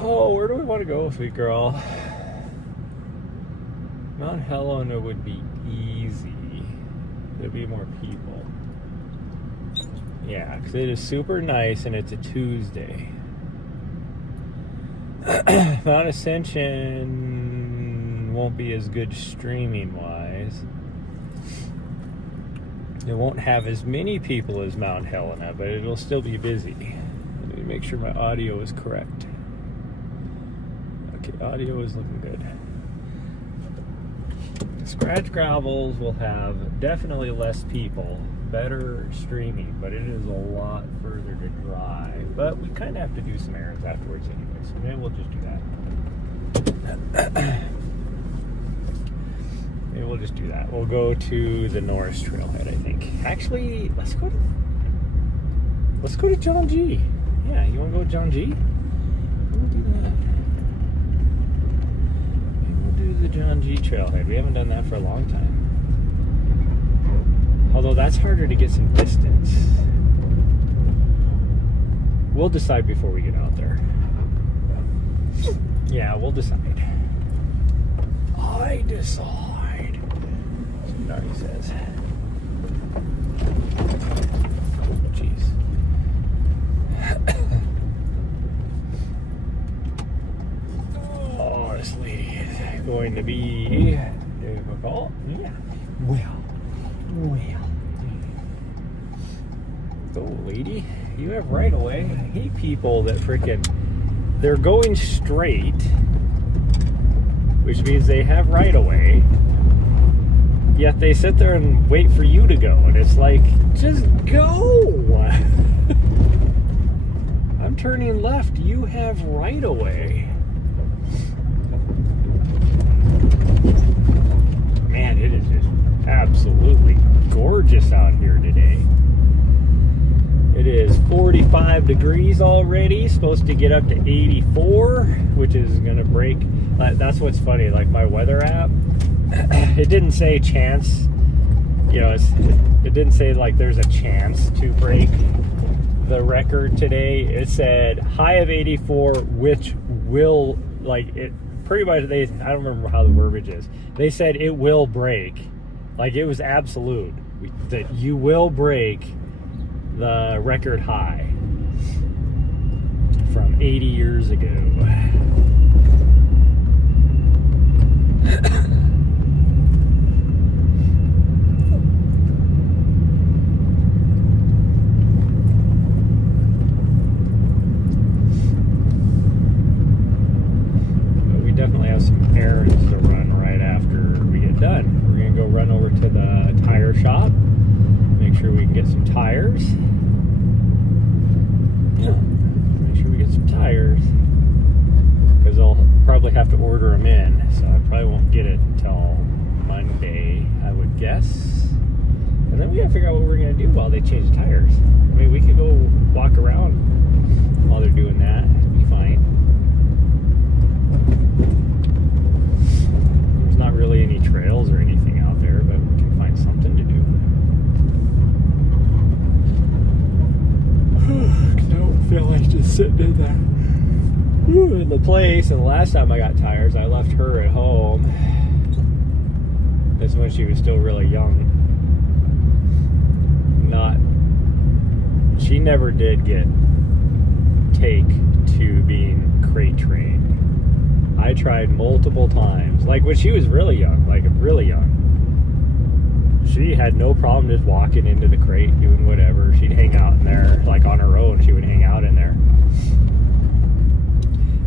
Oh, where do we want to go, sweet girl? Mount Helena would be easy. There'd be more people. Yeah, because it is super nice and it's a Tuesday. Mount Ascension won't be as good streaming wise. It won't have as many people as Mount Helena, but it'll still be busy. Let me make sure my audio is correct. Okay, audio is looking good. Scratch Gravels will have definitely less people, better streaming, but it is a lot further to drive. But we kind of have to do some errands afterwards anyway, so maybe we'll just do that. Maybe we'll just do that. We'll go to the Norris Trailhead, I think. Actually, let's go to John G. Yeah, you want to go to John G? We'll do that. The John G Trailhead. We haven't done that for a long time. Although that's harder to get some distance. We'll decide before we get out there. Yeah, we'll decide. I decide. That's what Nahri says. Jeez. Oh, this lady is going to be difficult. Yeah. Well. Go, lady. You have right away. I hate people that they're going straight, which means they have right away, yet they sit there and wait for you to go. And it's like, just go. I'm turning left. You have right away. Man, it is just absolutely gorgeous out here today. It is 45 degrees already, supposed to get up to 84, which is going to break. That's what's funny, like my weather app, it didn't say chance, it didn't say like there's a chance to break the record today. It said high of 84, which will, like, it pretty much, I don't remember how the verbiage is. They said it will break. Like, it was absolute. That you will break the record high from 80 years ago. We definitely have some errands to run right after we get done. We're going to go run over to the tire shop, make sure we can get some tires. Yeah, make sure we get some tires, because I'll probably have to order them in, so I probably won't get it until Monday, I would guess. And then we gotta figure out what we're gonna do while they change the tires. I mean, we could go walk around while they're doing that. It'd be fine. There's not really any trails or anything out there, but we can find something to do. I don't feel like just sitting in the place. And the last time I got tires, I left her at home. This is when she was still really young. She never did take to being crate trained. I tried multiple times. Like when she was really young, she had no problem just walking into the crate, doing whatever. She'd hang out in there, like on her own, she would hang out in there.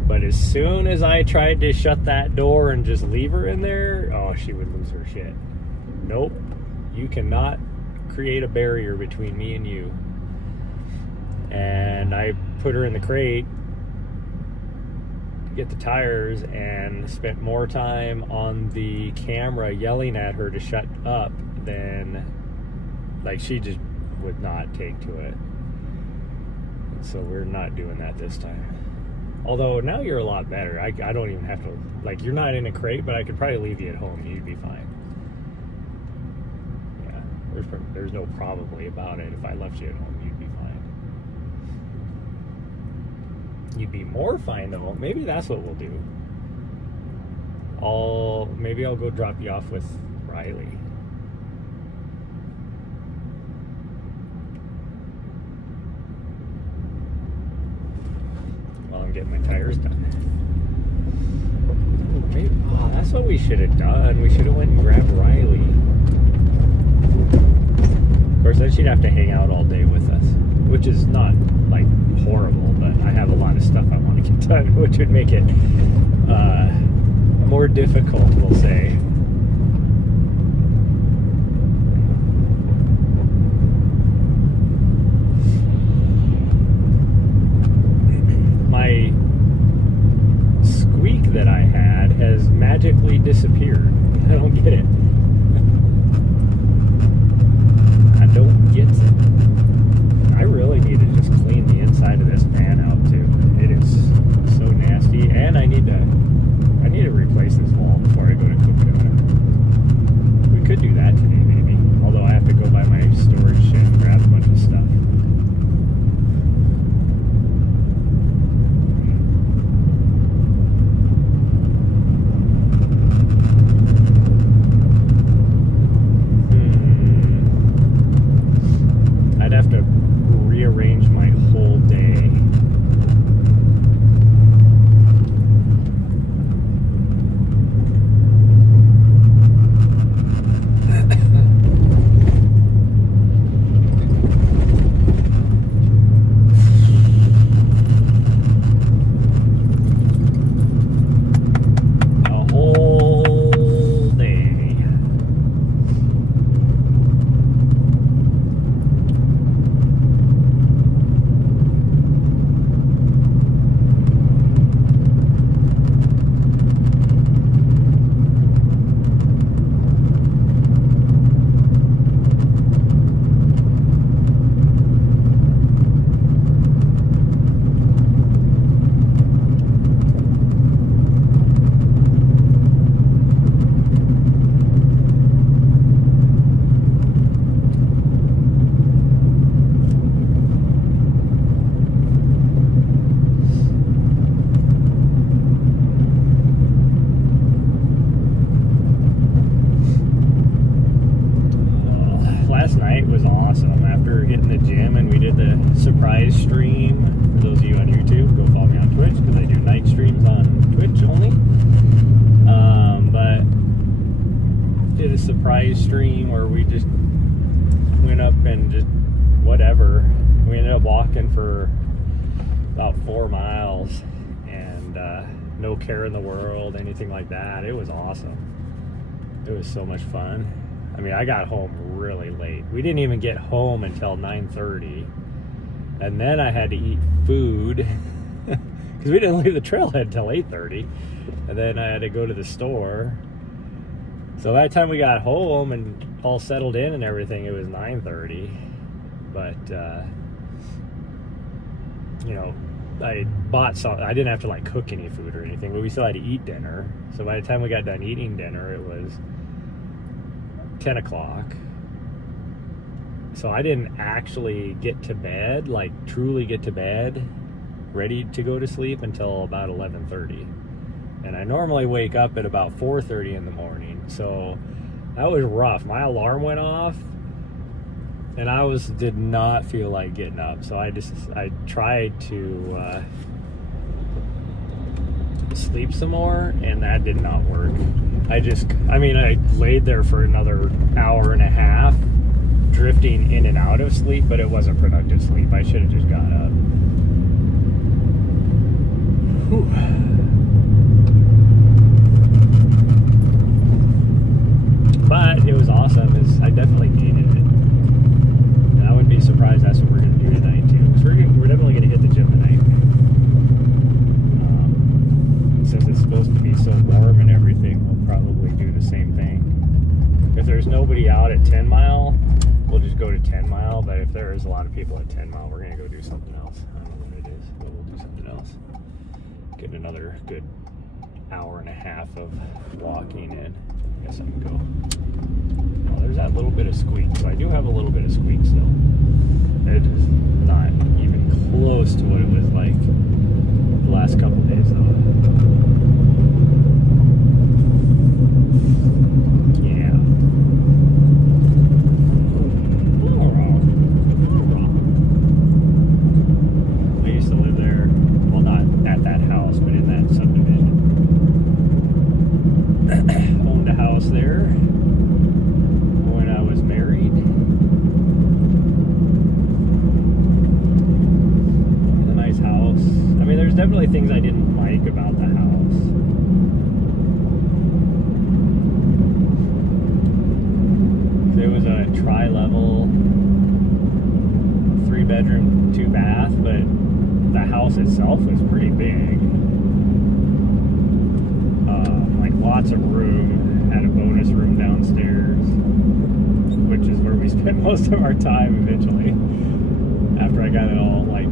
But as soon as I tried to shut that door and just leave her in there, oh, she would lose her shit. Nope. You cannot create a barrier between me and you. And I put her in the crate to get the tires and spent more time on the camera yelling at her to shut up than, like, she just would not take to it. So we're not doing that this time. Although now you're a lot better. I don't even have to, like, you're not in a crate, but I could probably leave you at home and you'd be fine. Yeah, there's no probably about it. If I left you at home, you'd be fine. You'd be more fine though. Maybe that's what we'll do. Maybe I'll go drop you off with Riley. While I'm getting my tires done. That's what we should have done. We should have went and grabbed Riley. Of course, then she'd have to hang out all day with us, which is not like horrible, but I have a lot of stuff I want to get done, which would make it more difficult, we'll say. My squeak that I had has magically disappeared. I don't get it. I don't get it. I really need to just clean the inside of this van out too. It is so nasty, and I need to replace this wall before I go to Coconut. We could do that today maybe, although I have to go by my storage shed and grab a bunch of stuff. I'd have to rearrange my whole day. Surprise stream. For those of you on YouTube, go follow me on Twitch because I do night streams on Twitch only. But did a surprise stream where we just went up and just whatever. We ended up walking for about 4 miles and no care in the world, anything like that. It was awesome. It was so much fun. I mean, I got home really late. We didn't even get home until 9:30. And then I had to eat food because we didn't leave the trailhead until 8:30. And then I had to go to the store. So by the time we got home and all settled in and everything, it was 9:30. But, you know, I bought some. I didn't have to like cook any food or anything, but we still had to eat dinner. So by the time we got done eating dinner, it was 10 o'clock. So I didn't actually get to bed, like truly get to bed, ready to go to sleep until about 11:30. And I normally wake up at about 4:30 in the morning. So that was rough. My alarm went off and I did not feel like getting up. So I tried to sleep some more, and that did not work. I laid there for another hour and a half, drifting in and out of sleep, but it wasn't productive sleep. I should have just got up. Whew. But it was awesome. I definitely needed it. And I wouldn't be surprised that's what we're going to do tonight too. So we're definitely going to hit the gym tonight. Since it's supposed to be so warm and everything, we'll probably do the same thing. If there's nobody out at 10 Mile, we'll just go to 10 Mile. But if there is a lot of people at 10 Mile, we're going to go do something else. I don't know what it is, but we'll do something else. Get another good hour and a half of walking in. I guess I can go. Well, there's that little bit of squeak. So I do have a little bit of squeaks though. It is not even close to what it was like last couple days though. Yeah. I used to live there. Well, not at that house, but in that subdivision. Owned a house there when I was married. A nice house. I mean, there's definitely things I didn't like about the house. It was a tri-level, 3-bedroom, 2-bath, but the house itself was pretty big. Like lots of room. Had a bonus room downstairs, which is where we spent most of our time eventually. After I got it all like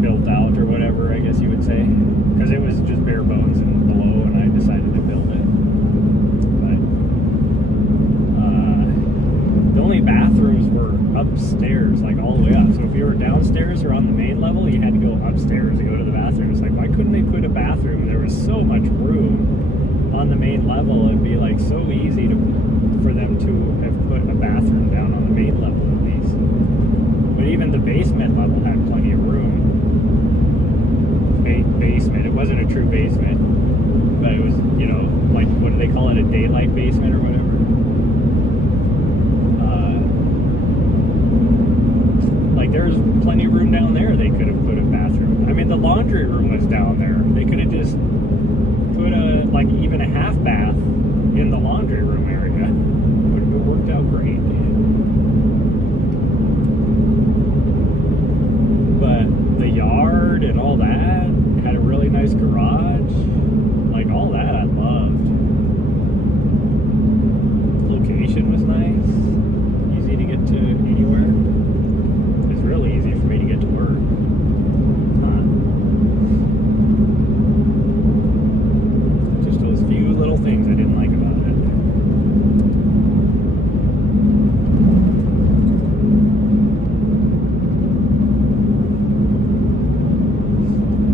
built out or whatever, I guess you would say, because it was just bare bones and below, and I decided to build it. But the only bathrooms were upstairs, like all the way up. So if you were downstairs or on the main level, you had to go upstairs to go to the bathroom. It's like, why couldn't they put a bathroom? There was so much room on the main level. It'd be like so easy for them to have put a bathroom down on the main level at least. But even the basement level had plenty of room. Basement. It wasn't a true basement, but it was, you know, like, what do they call it? A daylight basement or whatever. Like, there's plenty of room down there. They could have put a bathroom. I mean, the laundry room was down there. They could have just put like even a half bath in the laundry room area. Would have worked out great. But the yard and all that had a really nice garage. Like, all that I loved. Location was nice. Easy to get to anywhere. It's really easy for me to get to work. Just those few little things I didn't like about it.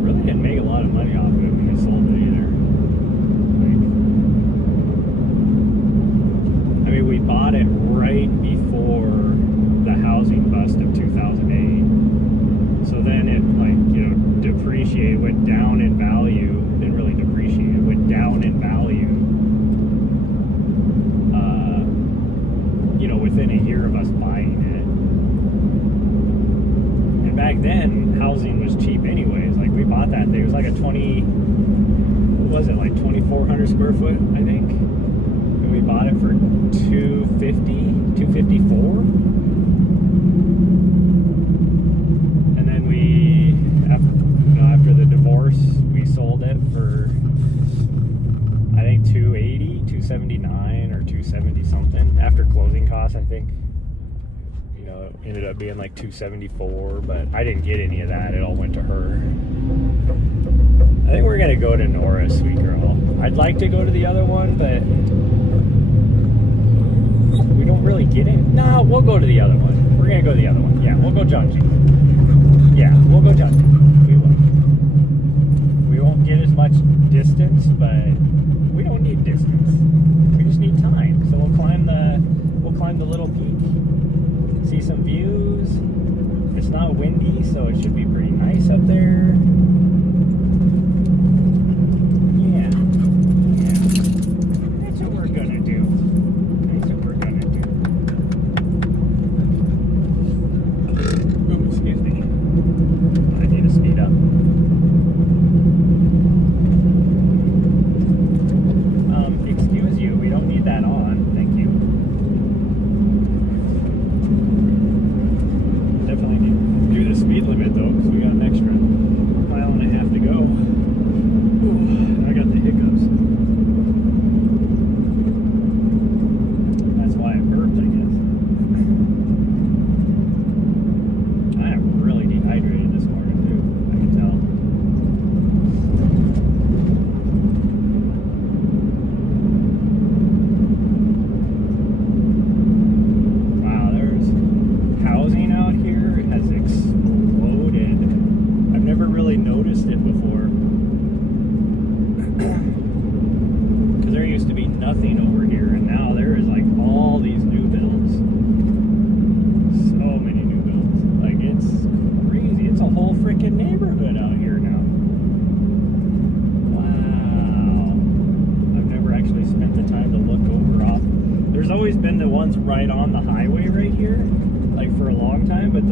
Really didn't make a lot of money off of it when we sold it either. Like, I mean, we bought it right before the housing bust of 2008. So then it, like, you know, depreciated, went down in value. Didn't really depreciate, it went down in value. You know, within a year of us buying it. And back then, housing was cheap anyways. Like, we bought that thing. It was like a 2,400 square foot, I think. And we bought it for $254. And then we, after the divorce, we sold it for, I think, $279 or $270 something. After closing costs, I think, you know, it ended up being like $274, but I didn't get any of that. It all went to her. I think we're gonna go to Nora, sweet girl. I'd like to go to the other one, but we don't really get it. No, we'll go to the other one. We're gonna go to the other one. Yeah, we'll go Junji. Yeah, we'll go Junji. We will. We won't get as much distance, but we don't need distance. We just need time. So we'll climb the little peak, see some views. It's not windy, so it should be pretty nice up there. Yeah. That's what we're gonna do. Ooh, excuse me. I need to speed up. Excuse you, we don't need that on. Thank you. Definitely need to do the speed limit though, because we got an extra mile ones right on the highway right here, like for a long time, but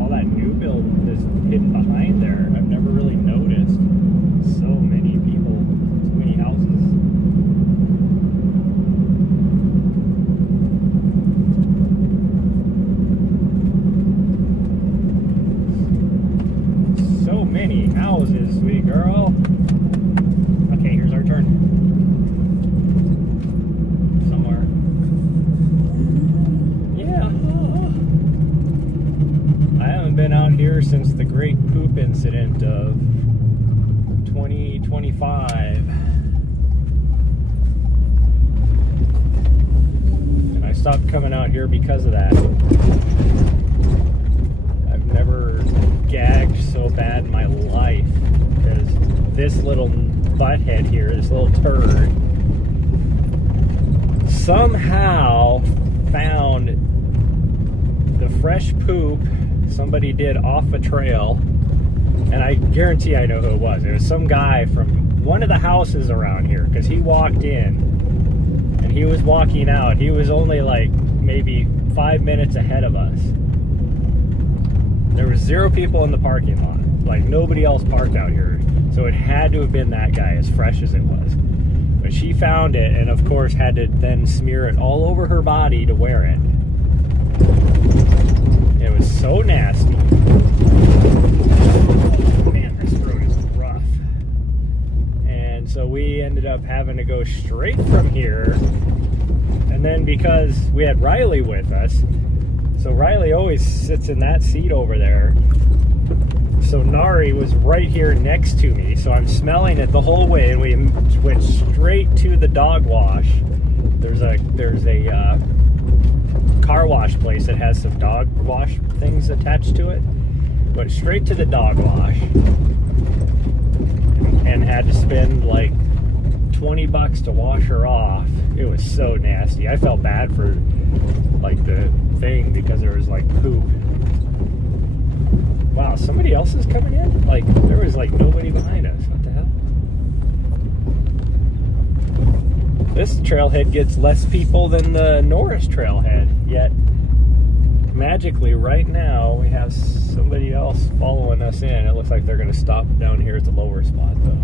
all that new build is hidden behind there. I've never really noticed so many people, so many houses. So many houses, sweet girl. Okay, here's our turn. Somewhere. Yeah. I haven't been out here since the great poop incident of 2025. And I stopped coming out here because of that. I've never gagged so bad in my life as this little butthead here, this little turd, somehow found the fresh poop somebody did off a trail, and I guarantee I know who it was. It was some guy from one of the houses around here, because he walked in and he was walking out. He was only like maybe 5 minutes ahead of us. There was 0 people in the parking lot. Like, nobody else parked out here. So it had to have been that guy, as fresh as it was. But she found it, and of course had to then smear it all over her body to wear it. It was so nasty. Oh, man, this road is rough. And so we ended up having to go straight from here. And then because we had Riley with us, so Riley always sits in that seat over there. So Nahri was right here next to me, so I'm smelling it the whole way, and we went straight to the dog wash. There's a car wash place that has some dog wash things attached to it. Went straight to the dog wash and had to spend like $20 to wash her off. It was so nasty. I felt bad for like the thing because there was like poop. Wow, somebody else is coming in? Like, there was like nobody behind us. What the hell? This trailhead gets less people than the Norris trailhead, yet magically right now we have somebody else following us in. It looks like they're going to stop down here at the lower spot though.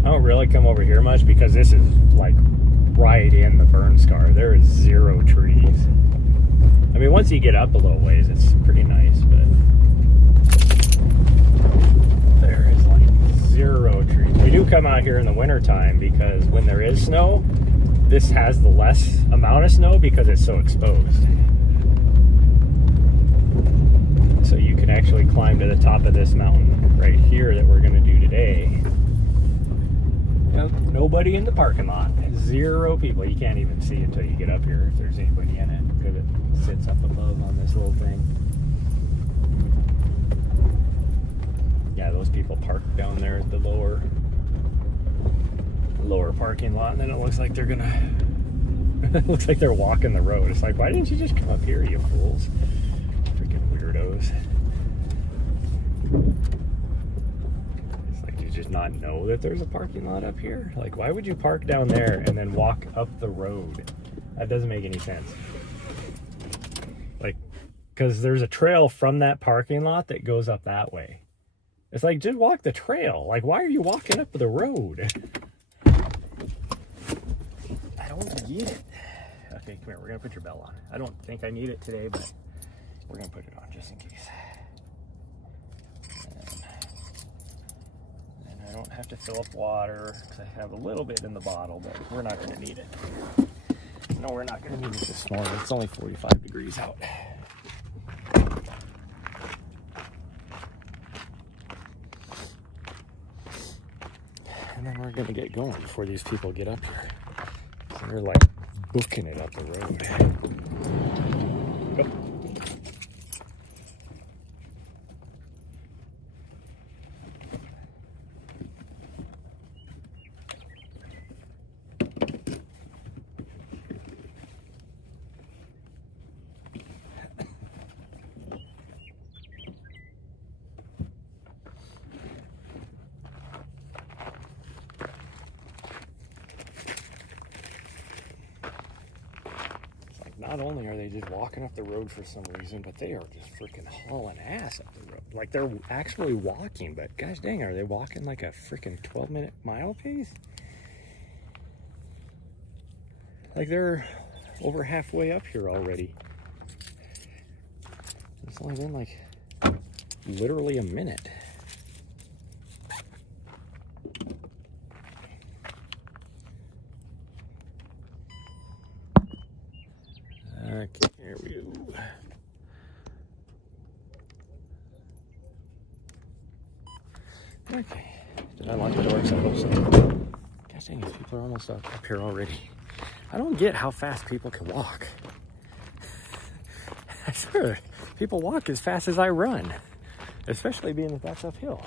I don't really come over here much because this is like right in the burn scar. There is 0 trees. I mean, once you get up a little ways, it's pretty nice, but there is like 0 trees. We do come out here in the wintertime because when there is snow, this has the less amount of snow because it's so exposed. So you can actually climb to the top of this mountain right here that we're going to do today. Yep, nobody in the parking lot. 0 people. You can't even see until you get up here if there's anybody in it, because it sits up above on this little thing. Yeah, those people parked down there at the lower parking lot, and then it looks like they're gonna it looks like they're walking the road. It's like, why didn't you just come up here, you fools? Freaking weirdos. Just not know that there's a parking lot up here? Like, why would you park down there and then walk up the road? That doesn't make any sense. Like, because there's a trail from that parking lot that goes up that way. It's like, just walk the trail. Like, why are you walking up the road? I don't get it. Okay, come here. We're gonna put your bell on. I don't think I need it today, but we're gonna put it on just in case. I don't have to fill up water because I have a little bit in the bottle, but we're not going to need it. No, we're not going to need it this morning. It's only 45 degrees out. And then we're going to get going before these people get up here. So they're like booking it up the road. Go. not only are they just walking up the road for some reason, but they are just freaking hauling ass up the road. Like they're actually walking, but gosh dang, are they walking like a freaking 12-minute mile pace? Like they're over halfway up here already. It's only been like literally a minute. Okay, here we go. Okay, did I lock the doors? I hope so. Gosh dang, these people are almost up here already. I don't get how fast people can walk. I swear, people walk as fast as I run, especially being that that's uphill.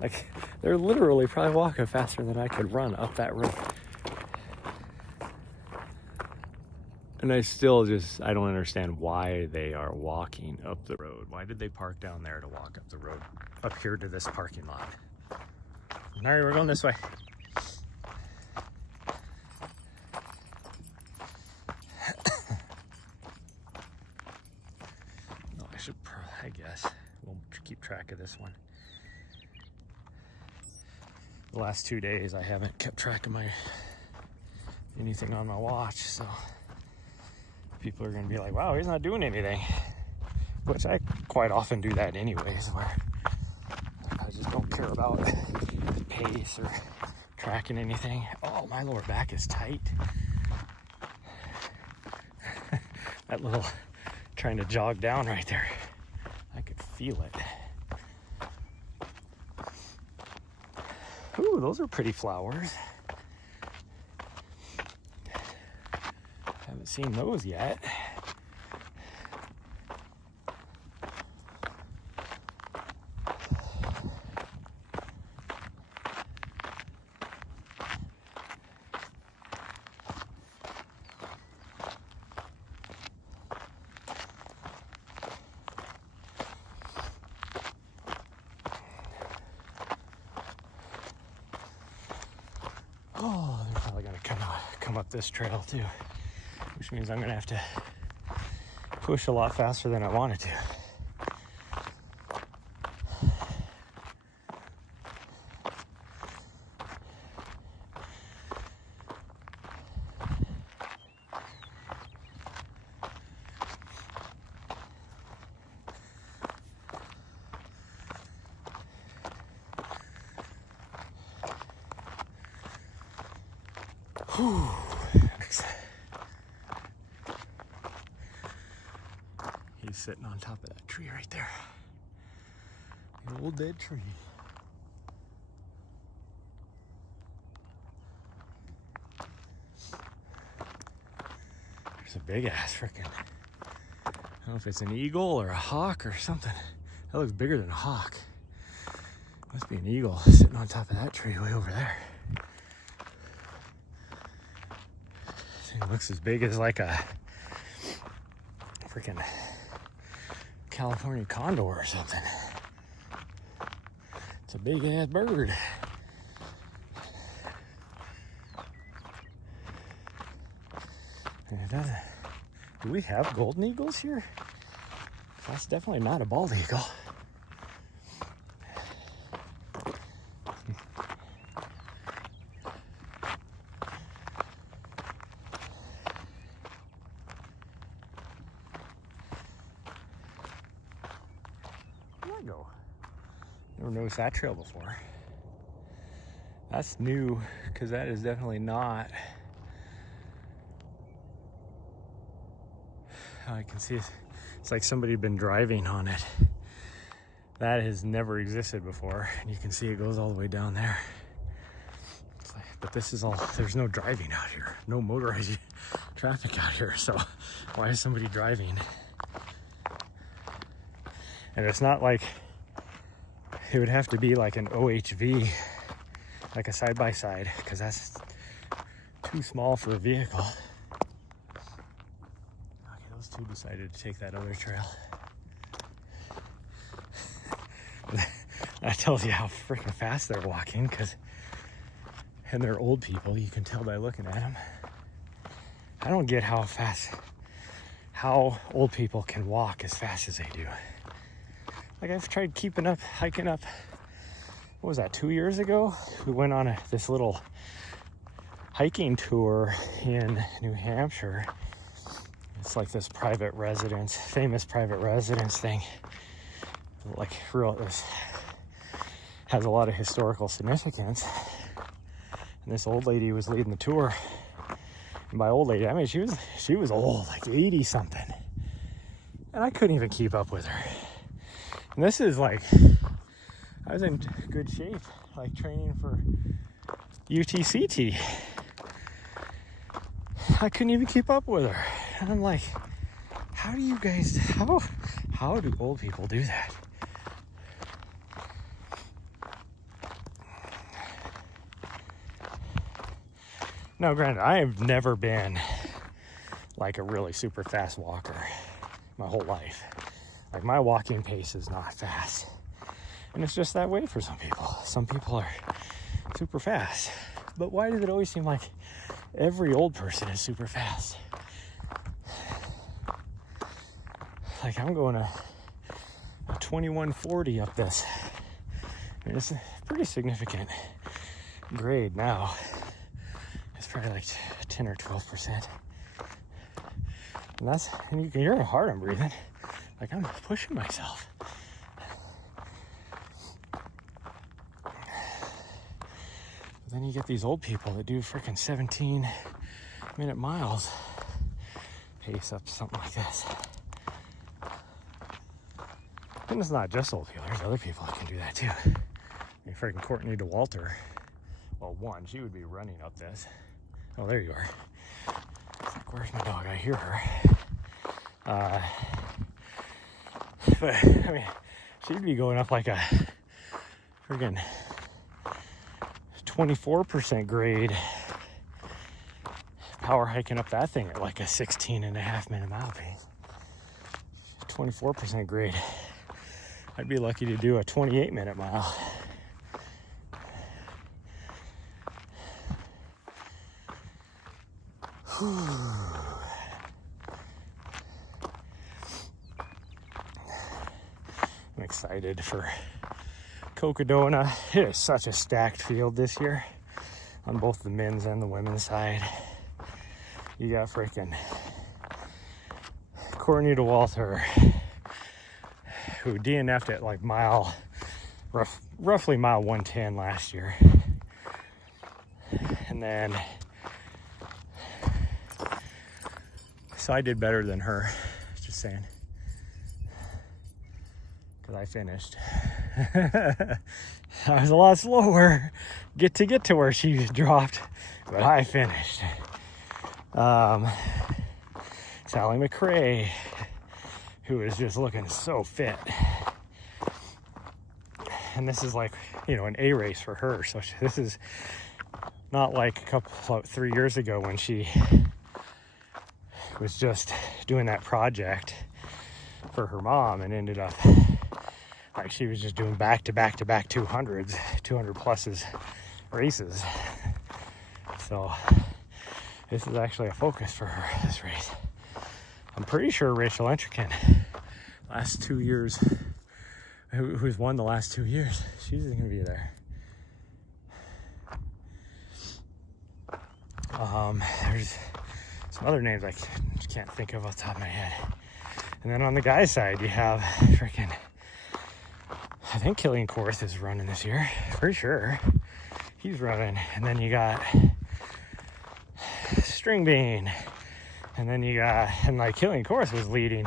Like, they're literally probably walking faster than I could run up that road. And I still I don't understand why they are walking up the road. Why did they park down there to walk up the road, up here to this parking lot? Nahri, we're going this way. No, I guess we'll keep track of this one. The last 2 days I haven't kept track of anything on my watch, so people are going to be like, wow, he's not doing anything. Which I quite often do that anyways, where I just don't care about pace or tracking anything. Oh, my lower back is tight. That little trying to jog down right there, I could feel it. Ooh, those are pretty flowers. Haven't seen those yet. Oh, they're probably gonna come up this trail too, which means I'm gonna have to push a lot faster than I wanted to. Whew. He's sitting on top of that tree right there. The old dead tree. There's a big ass frickin', I don't know if it's an eagle or a hawk or something. That looks bigger than a hawk. Must be an eagle sitting on top of that tree way over there. It looks as big as like a freaking California condor or something. It's a big ass bird. And it doesn't. Do we have golden eagles here? That's definitely not a bald eagle. Go. Never noticed that trail before. That's new, because that is definitely not. I can see it's like somebody had been driving on it. That has never existed before, and you can see it goes all the way down there. But this is all, there's no driving out here, no motorized traffic out here, so why is somebody driving? And it's not like, it would have to be like an OHV, like a side-by-side, because that's too small for a vehicle. Okay, those two decided to take that other trail. That tells you how freaking fast they're walking, and they're old people, you can tell by looking at them. I don't get how fast how old people can walk as fast as they do. Like, I've tried hiking up, what was that, 2 years ago? We went on this little hiking tour in New Hampshire. It's like this famous private residence thing. Like, this has a lot of historical significance. And this old lady was leading the tour. And by old lady, I mean, she was old, like 80 something. And I couldn't even keep up with her. And this is like, I was in good shape, like training for UTCT. I couldn't even keep up with her. And I'm like, how do you guys, how do old people do that? Now, granted, I have never been like a really super fast walker my whole life. Like, my walking pace is not fast. And it's just that way for some people. Some people are super fast. But why does it always seem like every old person is super fast? Like, I'm going a 2140 up this. I mean, it's a pretty significant grade now. It's probably like 10 or 12%. And you can hear how hard I'm breathing. Like, I'm pushing myself. But then you get these old people that do freaking 17-minute miles. Pace up something like this. And it's not just old people. There's other people that can do that too. I mean, freaking Courtney DeWalter. Well, one, she would be running up this. Oh, there you are. It's like, where's my dog? I hear her. But, I mean, she'd be going up like a friggin' 24% grade, power hiking up that thing at like a 16.5-minute mile pace. 24% grade. I'd be lucky to do a 28-minute mile. I'm excited for Cocodona. It is such a stacked field this year on both the men's and the women's side. You got freaking Courtney DeWalter, who DNF'd at like roughly mile 110 last year. And then, so I did better than her, just saying. Because I finished. I was a lot slower get to where she dropped, but I finished. Sally McRae, who is just looking so fit. And this is like, an A race for her. So this is not like 3 years ago when she was just doing that project for her mom and ended up like she was just doing back-to-back 200 pluses races. So this is actually a focus for her, this race. I'm pretty sure Rachel Entrekin, last 2 years, who's won the last 2 years, she's going to be there. There's some other names I can't think of off the top of my head. And then on the guy's side, you have freaking, I think Killian Korth is running this year. Pretty sure he's running. And then you got Stringbean. And then you got, and like Killian Korth was leading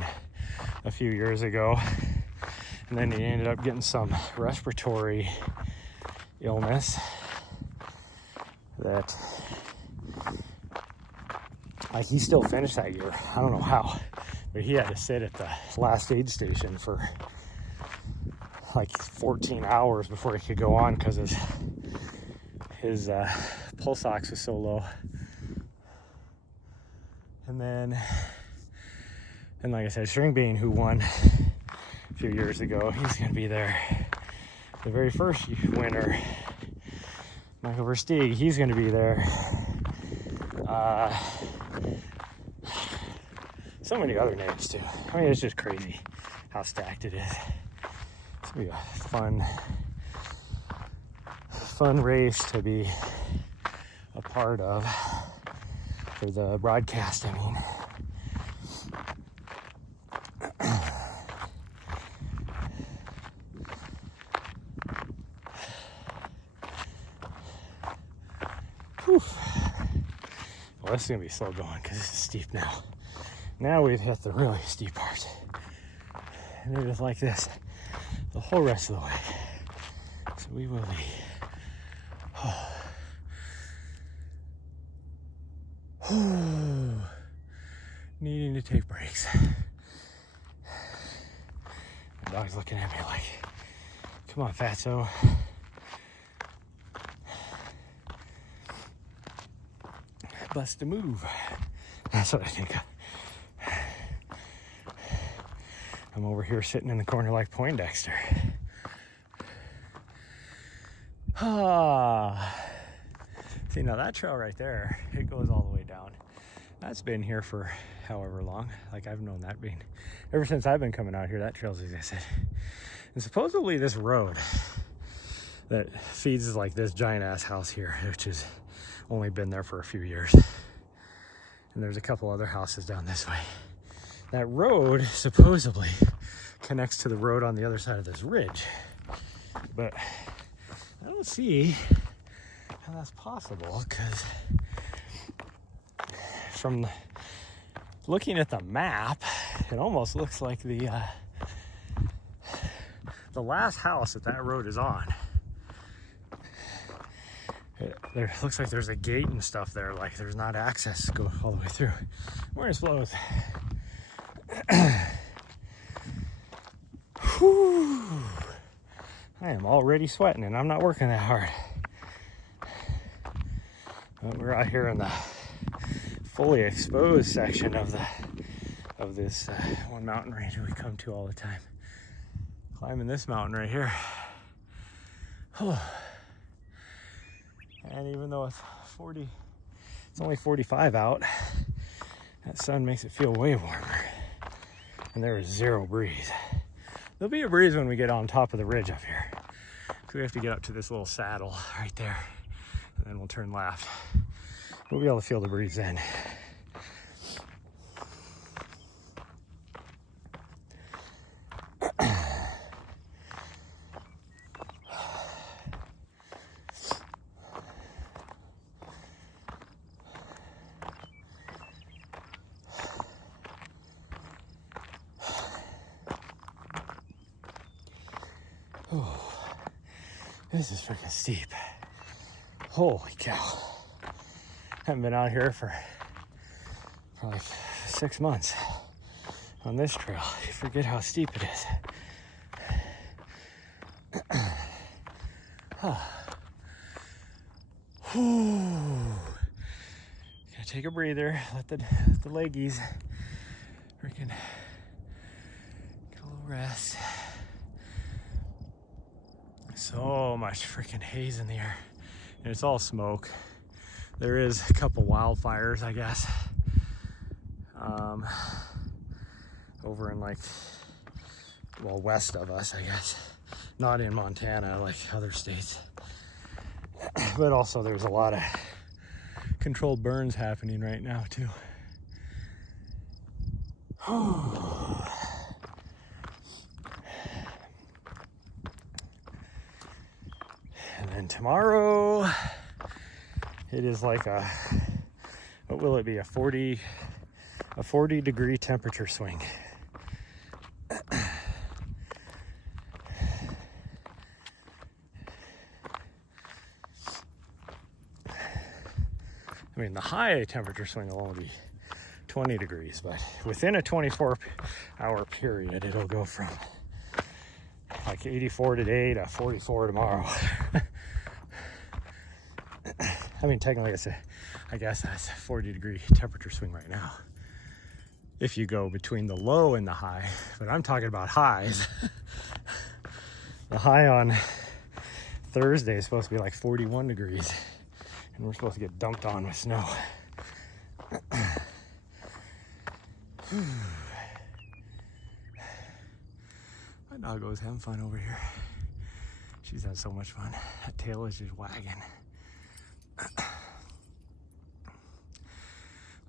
a few years ago. And then he ended up getting some respiratory illness that, like, he still finished that year. I don't know how, but he had to sit at the last aid station for like 14 hours before he could go on because his pulse ox was so low. And then, like I said, Stringbean, who won a few years ago, he's going to be there. The very first winner, Michael Versteeg, he's going to be there. So many other names too. I mean, it's just crazy how stacked it is. It's gonna be a fun race to be a part of for the broadcast, I mean. Whew. Well, this is gonna be slow going because this is steep now. Now we've hit the really steep part. And they're just like this the whole rest of the way. So we will be needing to take breaks. My dog's looking at me like, come on, fatso. Bust a move. That's what I think of. I'm over here sitting in the corner like Poindexter. See, now that trail right there, it goes all the way down. That's been here for however long. Like, I've known that being, ever since I've been coming out here, that trail's existed. And supposedly this road that feeds like this giant ass house here, which has only been there for a few years. And there's a couple other houses down this way. That road supposedly connects to the road on the other side of this ridge. But I don't see how that's possible, because from looking at the map, it almost looks like the last house that road is on. There looks like there's a gate and stuff there, like there's not access to go all the way through. We're in Sloth. Whew. I am already sweating and I'm not working that hard. But we're out here in the fully exposed section of this one mountain range we come to all the time. Climbing this mountain right here. And even though it's only 45 out, that sun makes it feel way warmer. And there is zero breeze. There'll be a breeze when we get on top of the ridge up here. So we have to get up to this little saddle right there, and then we'll turn left. We'll be able to feel the breeze then. Oh, this is freaking steep. Holy cow. Haven't been out here for like 6 months on this trail. You forget how steep it is. Gotta take a breather, let the leggies freaking get a little rest. So much freaking haze in the air, and it's all smoke. There is a couple wildfires, I guess, over in like, well, west of us, I guess. Not in Montana like other states, but also there's a lot of controlled burns happening right now too. And then tomorrow, it is like what will it be, a 40 degree temperature swing. I mean, the high temperature swing will only be 20 degrees, but within a 24-hour period, it'll go from like 84 today to 44 tomorrow. I mean, technically, I guess that's a 40 degree temperature swing right now, if you go between the low and the high, but I'm talking about highs. The high on Thursday is supposed to be like 41 degrees, and we're supposed to get dumped on with snow. My doggo's having fun over here. She's had so much fun. That tail is just wagging.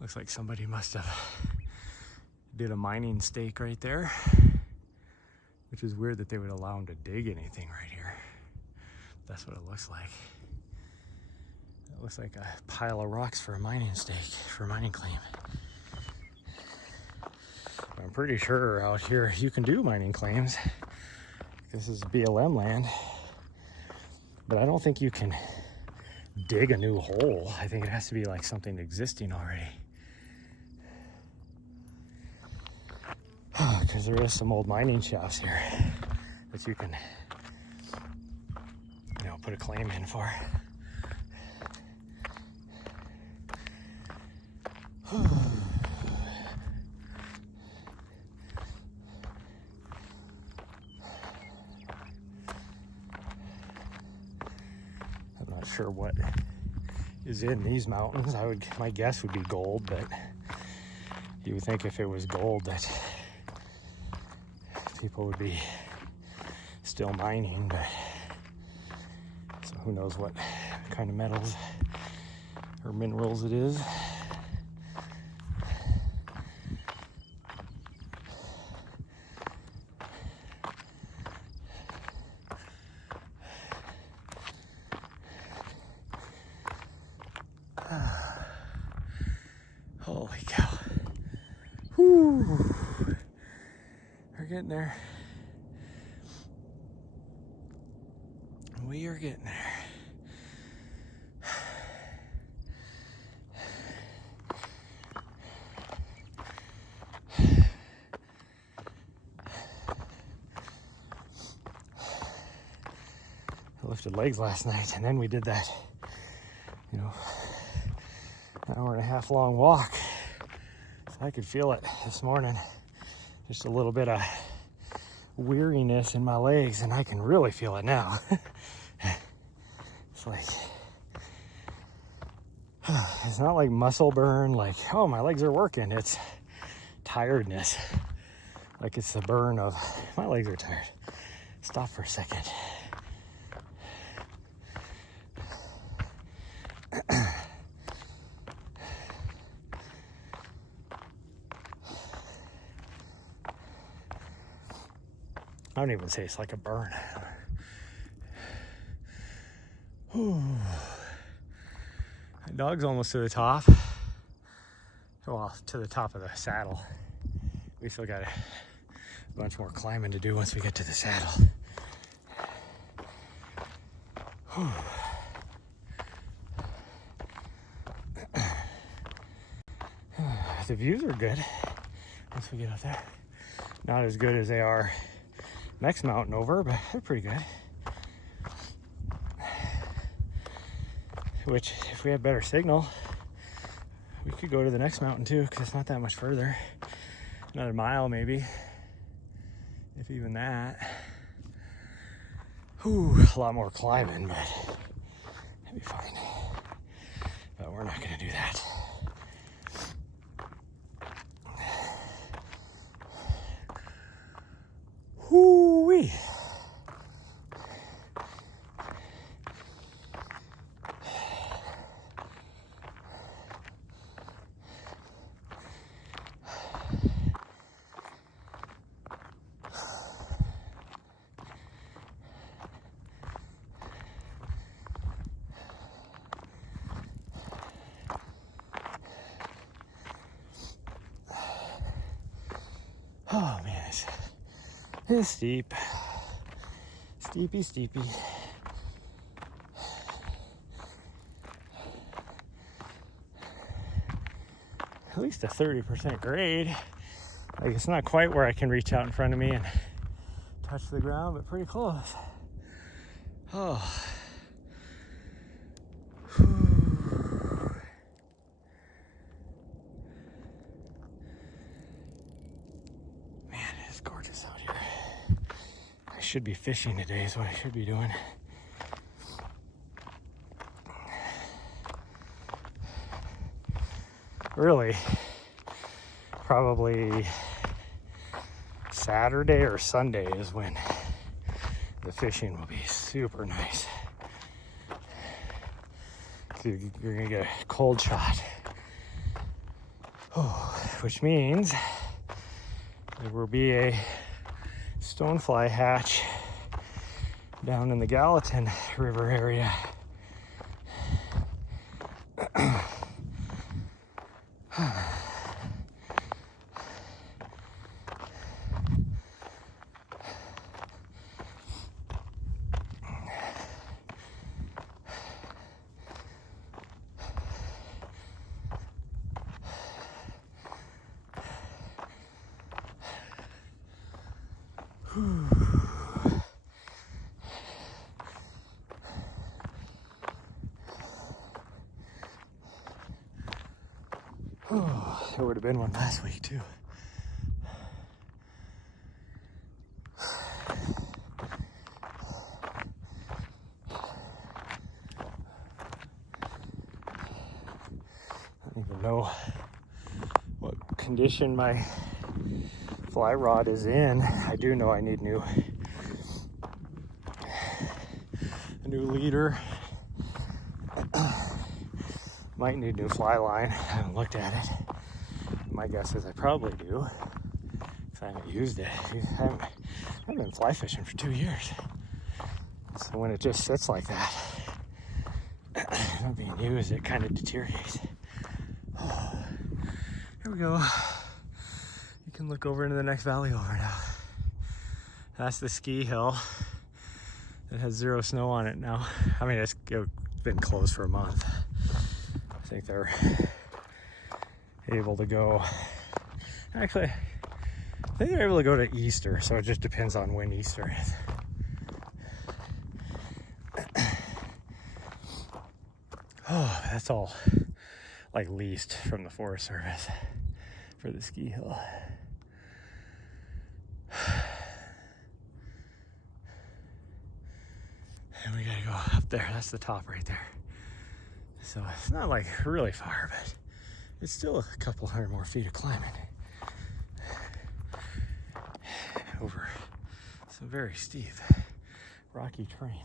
Looks like somebody must have did a mining stake right there, which is weird that they would allow them to dig anything right here. That's what it looks like. It looks like a pile of rocks for a mining stake, for a mining claim. I'm pretty sure out here you can do mining claims. This is BLM land, but I don't think you can dig a new hole. I think it has to be like something existing already. Because there is some old mining shafts here that you can, you know, put a claim in for. I'm not sure what is in these mountains. My guess would be gold, but you would think if it was gold that people would be still mining, but so who knows what kind of metals or minerals it is. Holy cow. Whew. We're getting there. We are getting there. I lifted legs last night, and then we did that, you know, an hour and a half long walk. So I could feel it this morning. Just a little bit of weariness in my legs, and I can really feel it now. It's like, it's not like muscle burn, like, oh, my legs are working. It's tiredness. Like it's the burn of, my legs are tired. Stop for a second. I don't even say it's like a burn. Whew. The dog's almost to the top. Well, to the top of the saddle. We still got a bunch more climbing to do once we get to the saddle. Whew. The views are good once we get up there. Not as good as they are next mountain over, but they're pretty good. Which, if we had better signal, we could go to the next mountain too, because it's not that much further. Another mile maybe, if even that. Whew, a lot more climbing, but it'd be fine. But we're not gonna do that. Whoo-wee. Oh man, it's steep. Steepy, steepy. At least a 30% grade. Like, it's not quite where I can reach out in front of me and touch the ground, but pretty close. Oh. Gorgeous out here. I should be fishing today is what I should be doing. Really, probably Saturday or Sunday is when the fishing will be super nice. You're gonna get a cold shot, which means there will be a stonefly hatch down in the Gallatin River area. There would have been one last week too. I don't even know what condition my fly rod is in. I do know I need a new leader. Might need new fly line. I haven't looked at it. My guess is I probably do, because I haven't used it. I haven't been fly fishing for 2 years. So when it just sits like that, not being used, it kind of deteriorates. Here we go. You can look over into the next valley over now. That's the ski hill. It has 0 snow on it now. I mean, it's been closed for a month. I think they're able to go. Actually, I think they're able to go to Easter, so it just depends on when Easter is. Oh, that's all like leased from the Forest Service for the ski hill. And we gotta go up there. That's the top right there. So it's not like really far, but it's still a couple hundred more feet of climbing over some very steep, rocky terrain.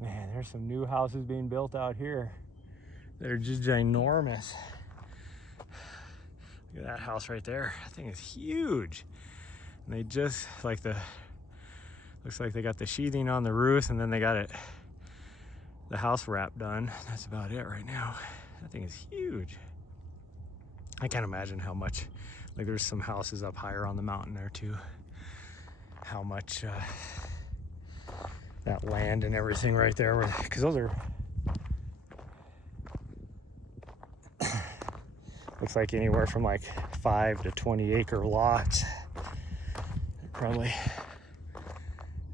Man, there's some new houses being built out here. They're just ginormous. Look at that house right there. That thing is huge. And they just, looks like they got the sheathing on the roof, and then they got the house wrap done. That's about it right now. That thing is huge. I can't imagine how much, like there's some houses up higher on the mountain there too. How much that land and everything right there, because those are, looks like anywhere from like 5 to 20 acre lots. Probably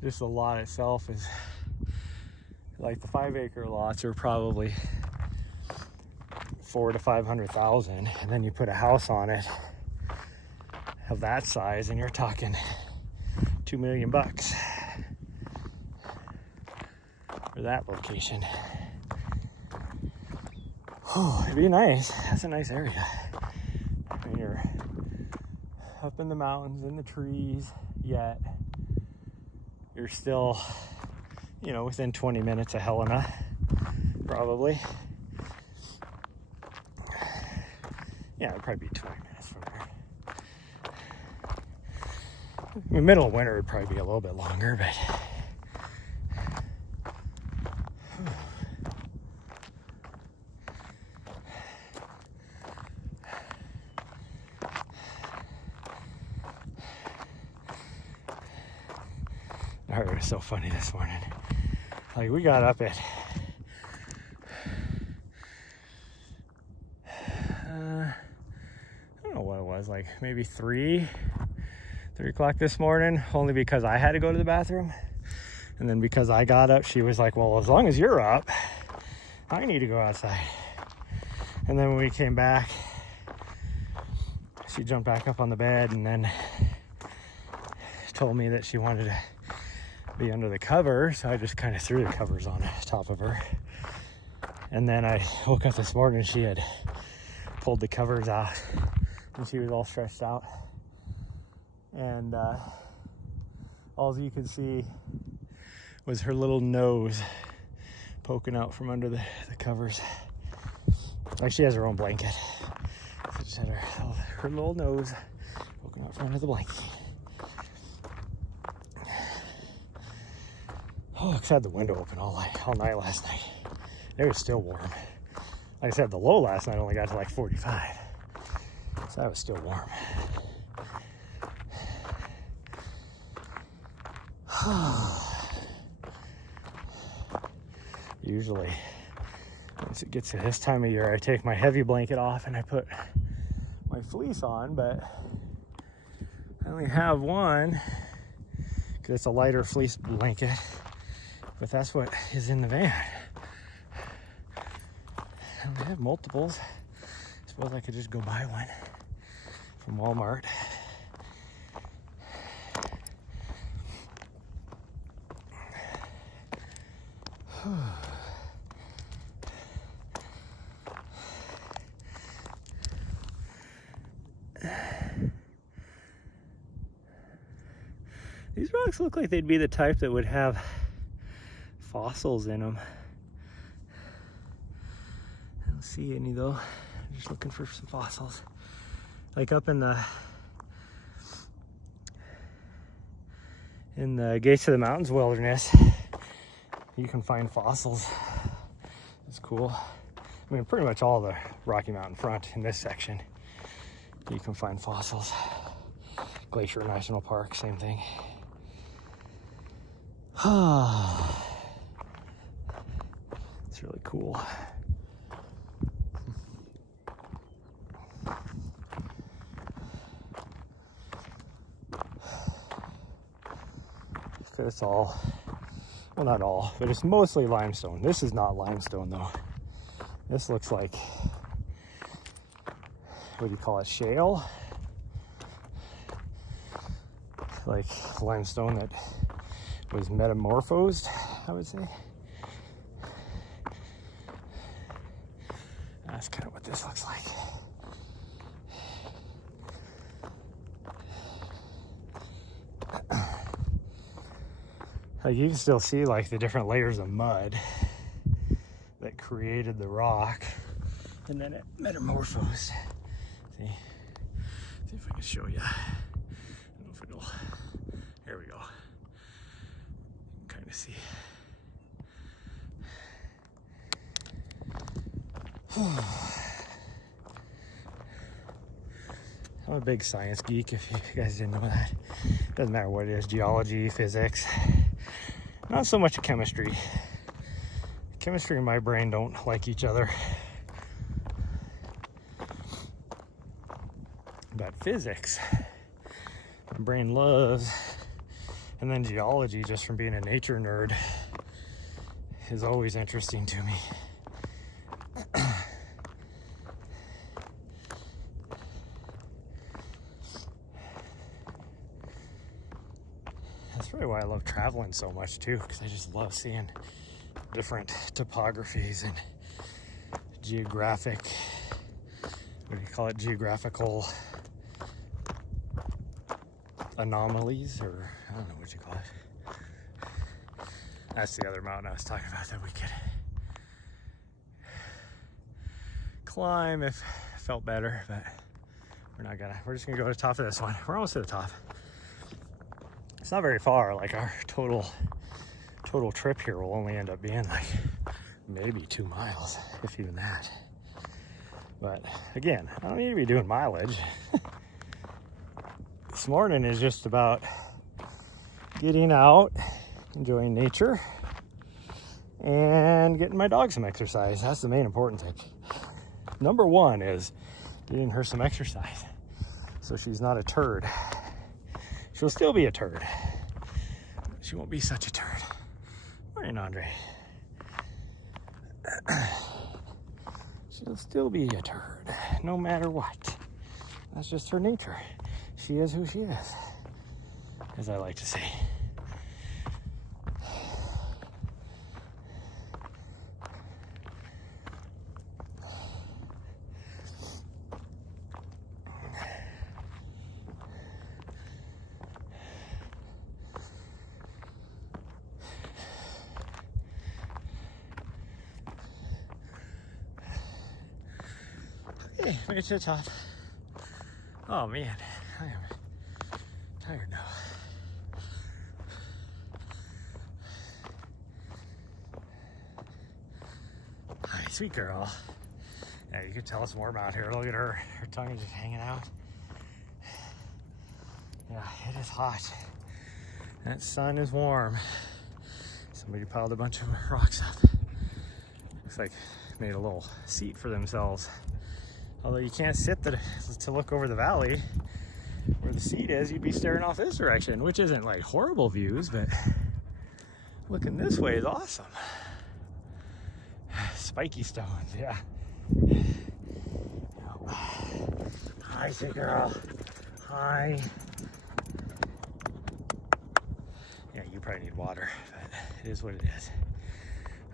just the lot itself is like the 5 acre lots are probably 400,000 to 500,000, and then you put a house on it of that size and you're talking $2 million for that location. Oh, it'd be nice. That's a nice area. I mean, you're up in the mountains, in the trees, yet you're still, you know, within 20 minutes of Helena, probably. Yeah, it'd probably be 20 minutes from there. In the middle of winter, it'd probably be a little bit longer, but it was so funny this morning. Like, we got up at I don't know what it was, like maybe 3 o'clock this morning, only because I had to go to the bathroom. And then because I got up, she was like, well, as long as you're up, I need to go outside. And then when we came back, she jumped back up on the bed and then told me that she wanted to be under the cover, so I just kind of threw the covers on top of her. And then I woke up this morning and she had pulled the covers out and she was all stretched out, and all you could see was her little nose poking out from under the covers. Like, she has her own blanket, so just had her little nose poking out from under the blanket. Oh, I had the window open all night last night. It was still warm. Like I said, the low last night only got to like 45, so that was still warm. Usually, once it gets to this time of year, I take my heavy blanket off and I put my fleece on, but I only have one because it's a lighter fleece blanket, but that's what is in the van. I only have multiples. I suppose I could just go buy one from Walmart. These rocks look like they'd be the type that would have fossils in them. I don't see any though. I'm just looking for some fossils. Like up in the Gates of the Mountains wilderness, you can find fossils. It's cool. I mean, pretty much all the Rocky Mountain front in this section, you can find fossils. Glacier National Park, same thing. It's really cool. It's all, well, not all, but it's mostly limestone. This is not limestone though. This looks like, what do you call it, shale? Like limestone that was metamorphosed, I would say. That's kind of what this looks like. Like, you can still see like the different layers of mud that created the rock, and then it metamorphosed. See if I can show you. I don't know if it'll. There we go. You can kind of see. I'm a big science geek, if you guys didn't know that. Doesn't matter what it is, geology, physics. Not so much chemistry. Chemistry and my brain don't like each other. But physics, my brain loves. And then geology, just from being a nature nerd, is always interesting to me. That's probably why I love traveling so much too, because I just love seeing different topographies and geographic, what do you call it, geographical anomalies, or I don't know what you call it. That's the other mountain I was talking about that we could climb if it felt better, but we're just gonna go to the top of this one. We're almost to the top. It's not very far. Like, our total trip here will only end up being like maybe 2 miles, if even that. But again, I don't need to be doing mileage. This morning is just about getting out, enjoying nature, and getting my dog some exercise. That's the main important thing. Number one is getting her some exercise so she's not a turd. She'll still be a turd. She won't be such a turd. Morning, Andre. She'll still be a turd, no matter what. That's just her nature. She is who she is, as I like to say. Okay, made it to the top. Oh man, I am tired now. Hi, sweet girl. Yeah, you can tell it's warm out here. Look at her. Her tongue is just hanging out. Yeah, it is hot. That sun is warm. Somebody piled a bunch of rocks up. Looks like made a little seat for themselves. Although you can't sit to look over the valley where the seat is, you'd be staring off this direction, which isn't like horrible views, but looking this way is awesome. Spiky stones, yeah. Hi, sweet girl. Hi. Yeah, you probably need water, but it is what it is.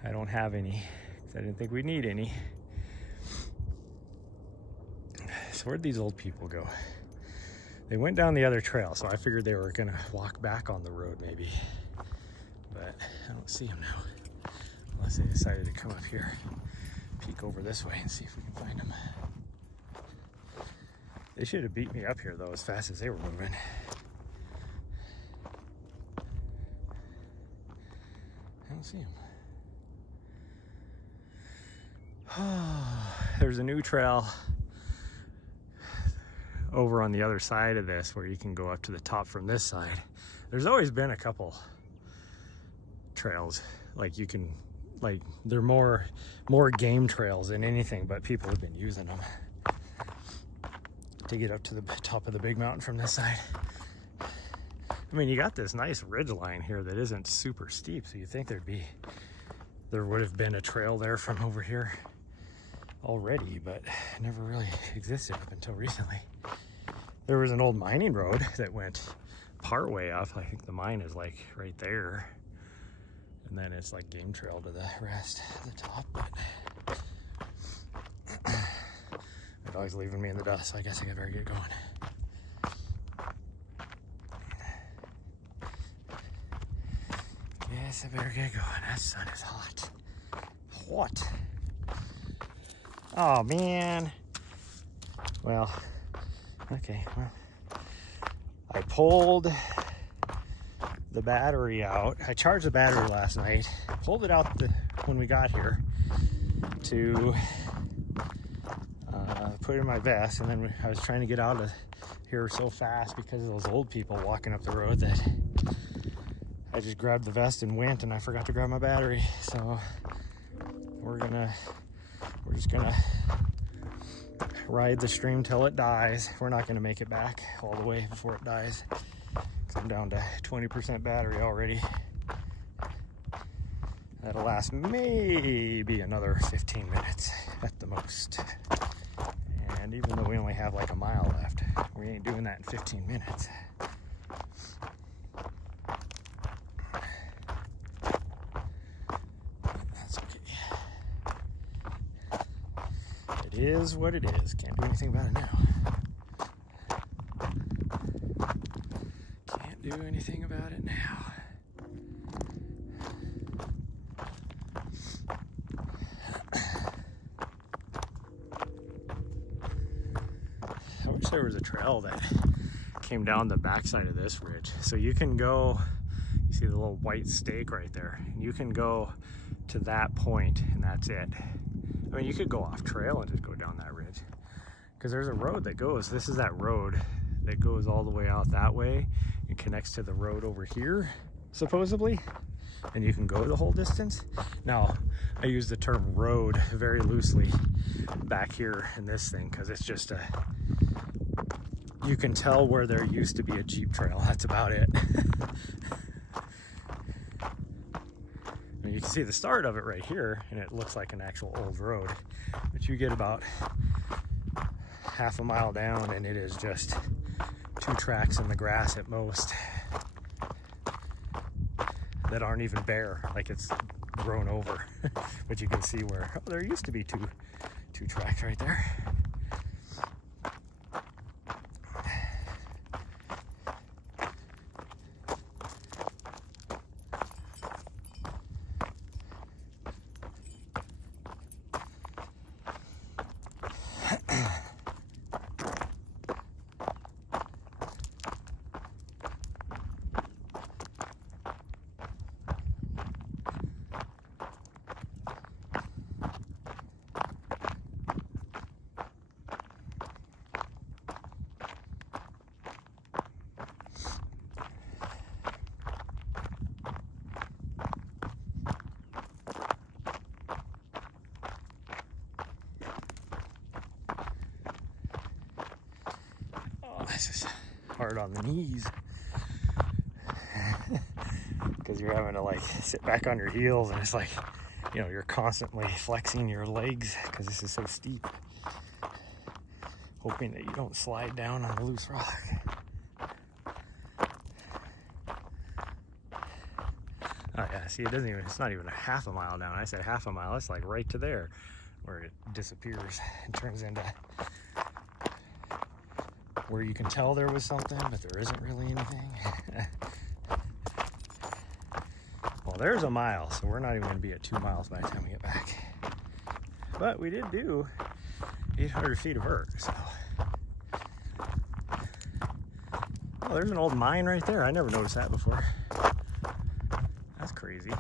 I don't have any, because I didn't think we'd need any. So where'd these old people go? They went down the other trail, so I figured they were gonna walk back on the road maybe. But I don't see them now. Unless they decided to come up here, peek over this way and see if we can find them. They should have beat me up here though as fast as they were moving. I don't see them. There's a new trail over on the other side of this where you can go up to the top from this side. There's always been a couple trails, like you can, like they're more game trails than anything, but people have been using them to get up to the top of the big mountain from this side. I mean, you got this nice ridge line here that isn't super steep, so you think there would have been a trail there from over here already, but it never really existed up until recently. There was an old mining road that went part way up. I think the mine is like right there, and then it's like game trail to the rest of the top, but the dog's leaving me in the dust, so I guess I better get going. Yes, I better get going. That sun is hot. Hot. Oh man. Well, okay, well, I pulled the battery out. I charged the battery last night, pulled it out when we got here to put it in my vest, and then I was trying to get out of here so fast because of those old people walking up the road that I just grabbed the vest and went, and I forgot to grab my battery. So we're just gonna ride the stream till it dies. We're not gonna make it back all the way before it dies, because I'm down to 20% battery already. That'll last maybe another 15 minutes at the most. And even though we only have like a mile left, we ain't doing that in 15 minutes. That's okay. It is what it is. Can't do anything about it now. Can't do anything about it now. I wish there was a trail that came down the backside of this ridge. So you can go, you see the little white stake right there. You can go to that point and that's it. I mean, you could go off trail and just go down that ridge, because there's a road that goes, this is that road that goes all the way out that way and connects to the road over here, supposedly, and you can go the whole distance. Now, I use the term road very loosely back here in this thing, because it's just a, you can tell where there used to be a Jeep trail. That's about it. And you can see the start of it right here, and it looks like an actual old road. But you get about half a mile down, and it is just 2 tracks in the grass at most that aren't even bare, like it's grown over. But you can see where, oh, there used to be two tracks right there. This is hard on the knees because you're having to like sit back on your heels, and it's like, you know, you're constantly flexing your legs because this is so steep, hoping that you don't slide down on a loose rock. Oh yeah, see, it's not even a half a mile down. I said half a mile, it's like right to there where it disappears and turns into where you can tell there was something, but there isn't really anything. Well, there's a mile, so we're not even gonna be at 2 miles by the time we get back. But we did do 800 feet of vert, so. Oh, there's an old mine right there. I never noticed that before. That's crazy.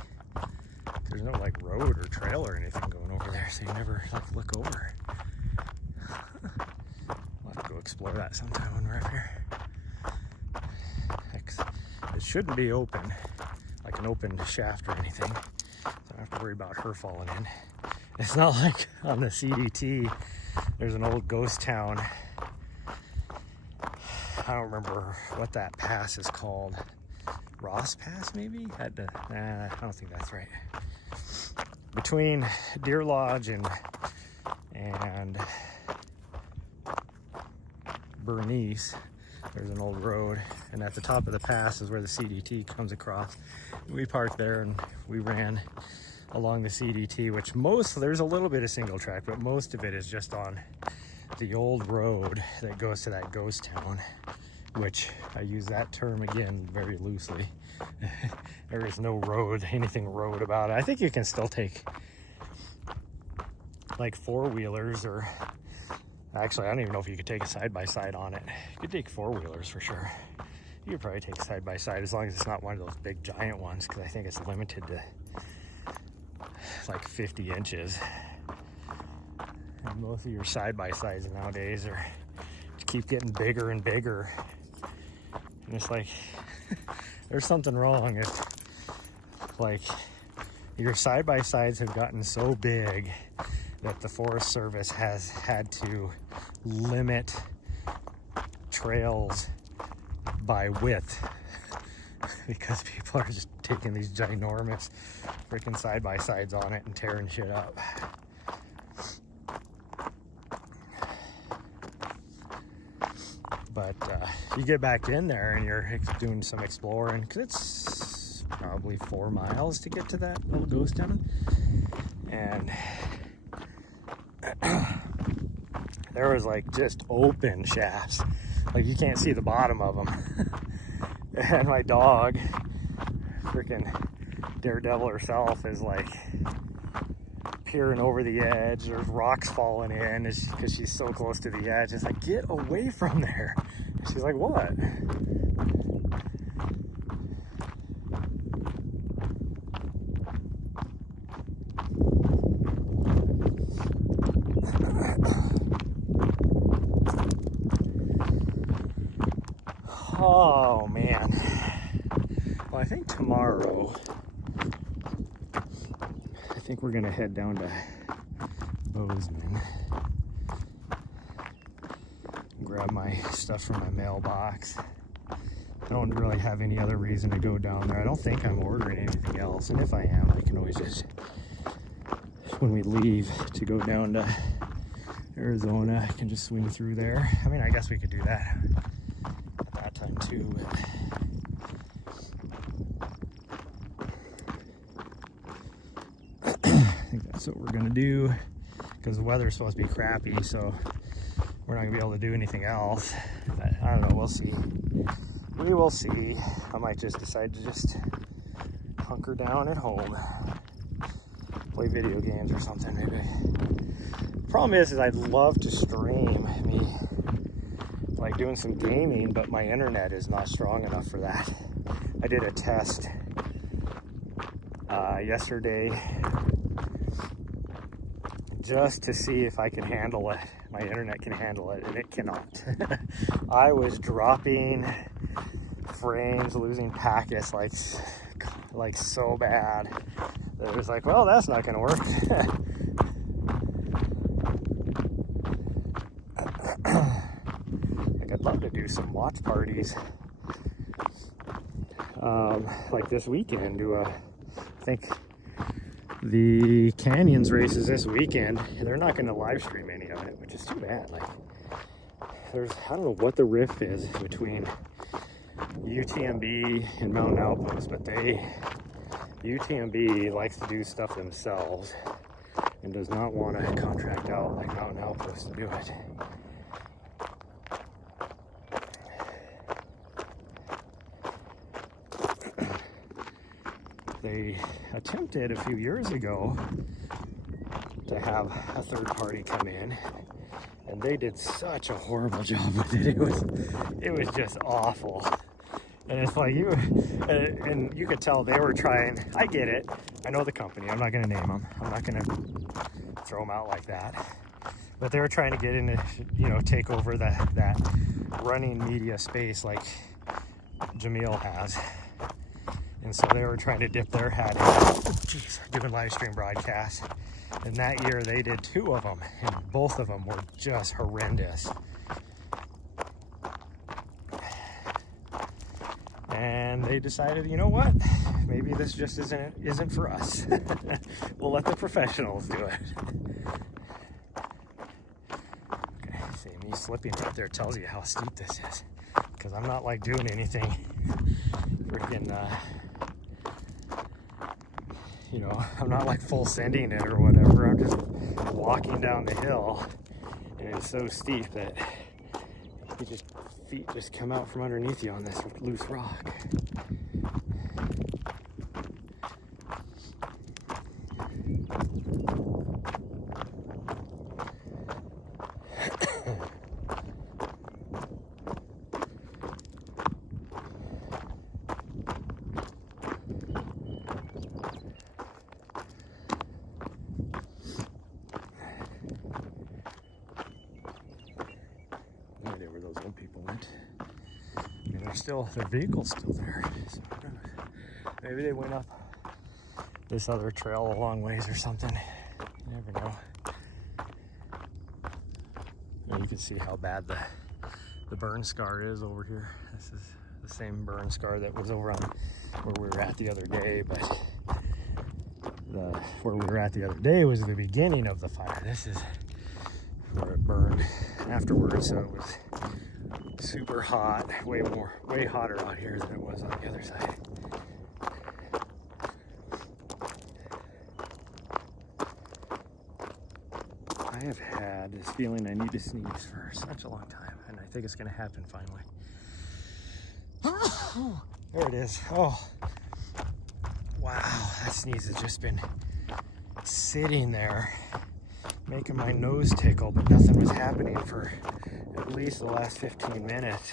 There's no like road or trail or anything going over there, so you never like look over. Explore that sometime when we're up here. It shouldn't be open, like an open shaft or anything, so I don't have to worry about her falling in. It's not like on the CDT, there's an old ghost town. I don't remember what that pass is called. Ross Pass, maybe? I don't think that's right. Between Deer Lodge and Bernice, there's an old road, and at the top of the pass is where the CDT comes across. We parked there and we ran along the CDT, which there's a little bit of single track, but most of it is just on the old road that goes to that ghost town, which I use that term again very loosely. There is no road, anything road about it. I think you can still take like 4-wheelers, or actually, I don't even know if you could take a side-by-side on it. You could take 4-wheelers for sure. You could probably take a side-by-side as long as it's not one of those big giant ones, because I think it's limited to like 50 inches. And most of your side-by-sides nowadays keep getting bigger and bigger. And it's like, there's something wrong if like your side-by-sides have gotten so big that the Forest Service has had to limit trails by width because people are just taking these ginormous freaking side-by-sides on it and tearing shit up. But you get back in there and you're doing some exploring, because it's probably 4 miles to get to that little ghost town. And there was like just open shafts, like you can't see the bottom of them. And my dog, freaking Daredevil herself, is like peering over the edge. There's rocks falling in because she's so close to the edge. It's like, get away from there. And she's like, what? Oh man. Well, I think tomorrow, I think we're gonna head down to Bozeman, grab my stuff from my mailbox. I don't really have any other reason to go down there. I don't think I'm ordering anything else, and if I am, I can always just, when we leave, to go down to Arizona. I can just swing through there. I mean, I guess we could do that at that time too, but I think that's what we're gonna do, because the weather's supposed to be crappy, so we're not gonna be able to do anything else. But I don't know, we'll see. We will see. I might just decide to just hunker down at home, play video games or something maybe. Problem is I'd love to stream me like doing some gaming, but my internet is not strong enough for that. I did a test yesterday just to see if I can handle it. My internet can handle it, and it cannot. I was dropping frames, losing packets like so bad that it was like, well, that's not gonna work. Like, I'd love to do some watch parties like this weekend. I think the Canyons races this weekend, they're not going to live stream any of it, which is too bad. Like, I don't know what the riff is between UTMB and Mountain Outpost, but UTMB likes to do stuff themselves and does not want to contract out like Mountain Outpost to do it. They attempted a few years ago to have a third party come in, and they did such a horrible job with it. It was just awful. And it's like and you could tell they were trying. I get it. I know the company. I'm not going to name them. I'm not going to throw them out like that. But they were trying to get into, take over that running media space like Jamil has. And so they were trying to dip their hat in, doing live stream broadcasts. And that year they did 2 of them, and both of them were just horrendous. And they decided, you know what? Maybe this just isn't for us. We'll let the professionals do it. Okay, see, me slipping right there tells you how steep this is, because I'm not like doing anything freaking I'm not like full sending it or whatever. I'm just walking down the hill, and it's so steep that feet just come out from underneath you on this loose rock. Their vehicle's still there, so maybe they went up this other trail a long ways or something. You never know. And you can see how bad the burn scar is over here. This is the same burn scar that was over on where we were at the other day, but where we were at the other day was the beginning of the fire. This is where it burned afterwards, so it was super hot, way hotter out here than it was on the other side. I have had this feeling I need to sneeze for such a long time, and I think it's going to happen finally. Oh, there it is. Oh, wow, that sneeze has just been sitting there making my nose tickle, but nothing was happening for at least the last 15 minutes.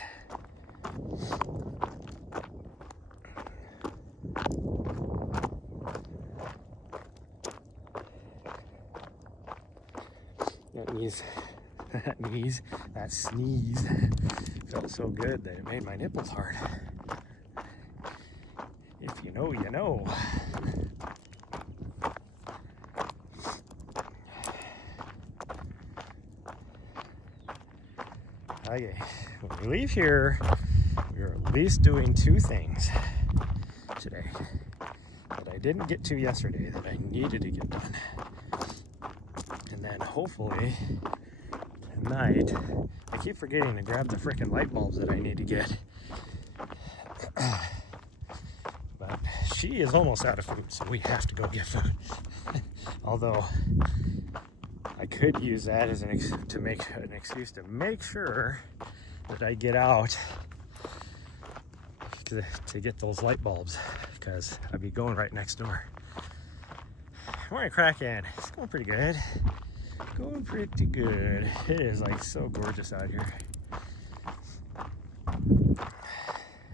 That sneeze felt so good that it made my nipples hard. If you know, you know. Okay, when we leave here, we're at least doing 2 things today that I didn't get to yesterday that I needed to get done. And then hopefully night. I keep forgetting to grab the freaking light bulbs that I need to get. But she is almost out of food, so we have to go get food. Although I could use that as an excuse to make sure that I get out to get those light bulbs, because I'd be going right next door. Morning, Kraken. It's going pretty good. Going pretty good. It is like so gorgeous out here.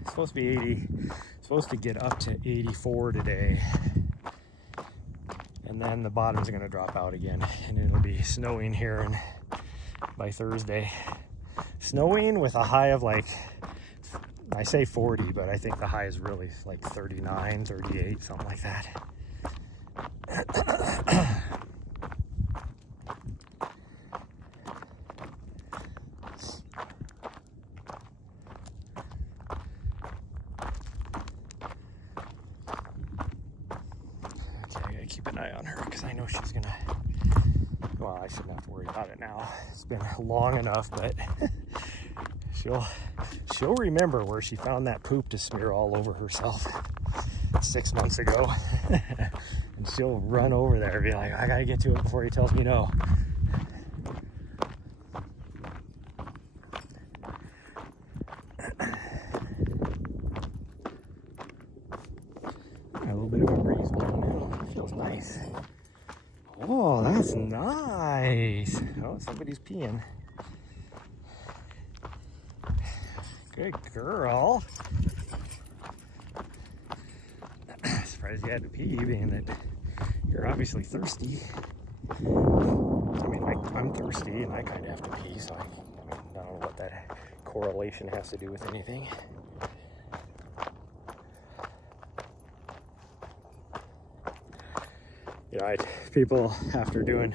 It's supposed to be 80. It's supposed to get up to 84 today. And then the bottom's going to drop out again, and it'll be snowing here by Thursday. Snowing with a high of like, I say 40, but I think the high is really like 39, 38, something like that. Keep an eye on her, because I know she's gonna, well, I shouldn't have to worry about it now. It's been long enough, but she'll remember where she found that poop to smear all over herself 6 months ago. And she'll run over there and be like, I gotta get to it before he tells me no. A little bit of a breeze blowing in. It feels nice. Oh, that's nice. Oh, somebody's peeing. Good girl. Surprised you had to pee, being that you're obviously thirsty. I mean, I'm thirsty and I kind of have to pee, so I don't know what that correlation has to do with anything. You know, people, after doing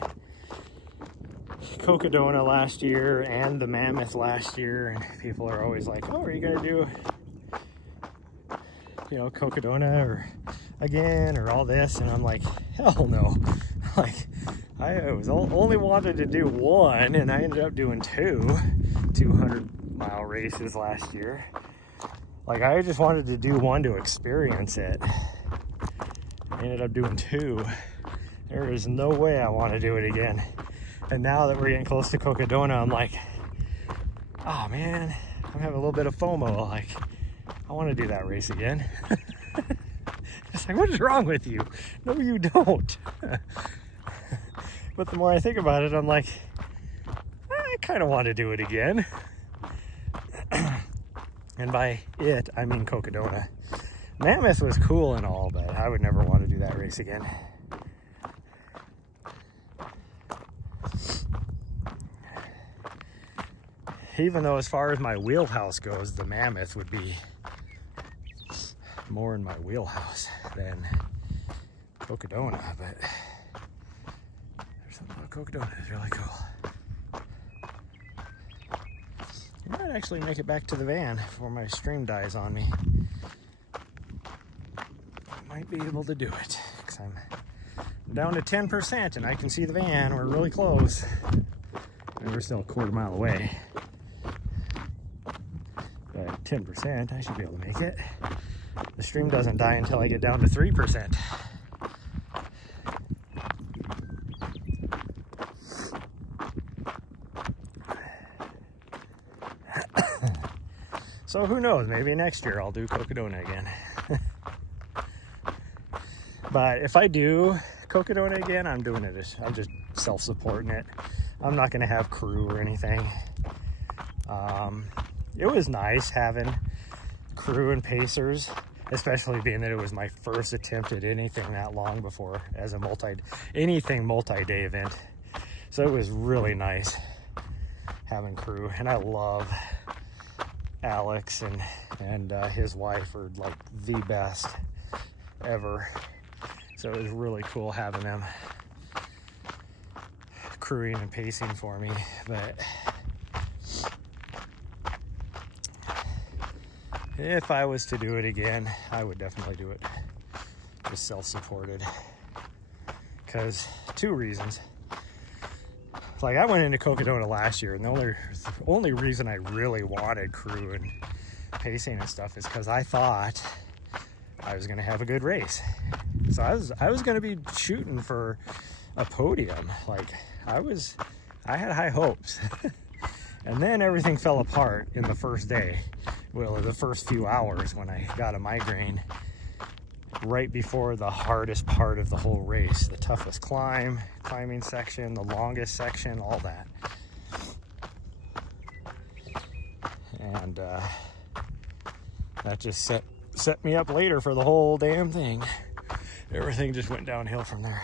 Cocodona last year and the Mammoth last year, and people are always like, oh, are you gonna do, you know, Cocodona or again or all this? And I'm like, hell no. Like, I was only wanted to do one, and I ended up doing 200-mile races last year. Like, I just wanted to do one to experience it. I ended up doing 2. There is no way I want to do it again. And now that we're getting close to Cocodona, I'm like, oh man, I'm having a little bit of FOMO. Like, I want to do that race again. It's like, what is wrong with you? No, you don't. But the more I think about it, I'm like, I kind of want to do it again. And by it, I mean Cocodona. Mammoth was cool and all, but I would never want to do that race again. Even though, as far as my wheelhouse goes, the Mammoth would be more in my wheelhouse than Cocodona, but there's something about Cocodona that's really cool. I might actually make it back to the van before my stream dies on me. I might be able to do it, because I'm down to 10% and I can see the van. We're really close. And we're still a quarter mile away. But 10%, I should be able to make it. The stream doesn't die until I get down to 3%. So who knows, maybe next year I'll do Cocodona again. But if I do Cocodona again, I'm doing it. I'm just self-supporting it. I'm not going to have crew or anything. It was nice having crew and pacers, especially being that it was my first attempt at anything that long before as a multi-day event. So it was really nice having crew, and I love Alex and his wife are like the best ever. So it was really cool having them crewing and pacing for me. But if I was to do it again, I would definitely do it just self-supported, because 2 reasons. like I went into Cocodona last year, and the only reason I really wanted crew and pacing and stuff is because I thought I was going to have a good race. So I was going to be shooting for a podium. Like I had high hopes. And then everything fell apart in the first day. Well, the first few hours when I got a migraine right before the hardest part of the whole race, the toughest climbing section, the longest section, all that. And that just set me up later for the whole damn thing. Everything just went downhill from there.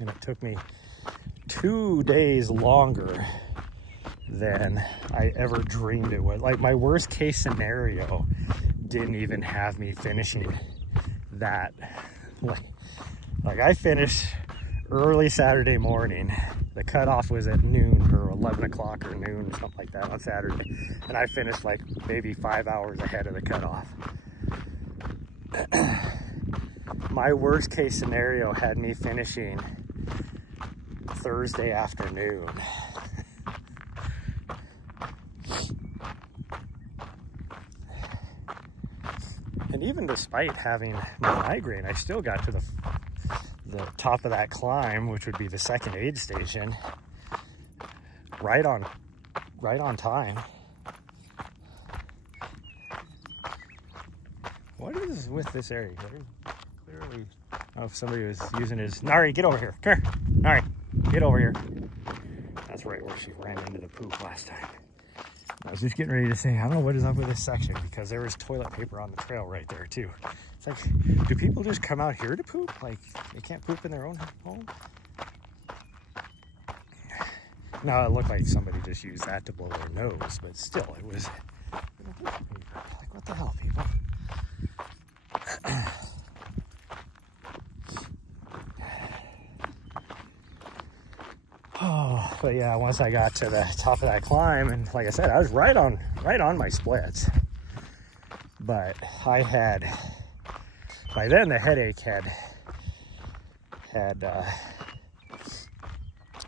And it took me 2 days longer than I ever dreamed it would. Like my worst case scenario didn't even have me finishing that. Like I finished early Saturday morning. The cutoff was at noon or 11 o'clock or noon, something like that on Saturday. And I finished like maybe 5 hours ahead of the cutoff. My worst case scenario had me finishing Thursday afternoon. And even despite having my migraine, I still got to the top of that climb, which would be the second aid station, right on time. What is with this area? Clearly, oh, if somebody was using his Nahri, get over here. Come here, Nahri, get over here. That's right where she ran into the poop last time. I was just getting ready to say, I don't know what is up with this section, because there was toilet paper on the trail right there too. It's like, do people just come out here to poop? Like, they can't poop in their own home? No, it looked like somebody just used that to blow their nose, but still, it was like, what the hell, people? Oh, but yeah, once I got to the top of that climb, and like I said, I was right on my splits. But I had, by then the headache had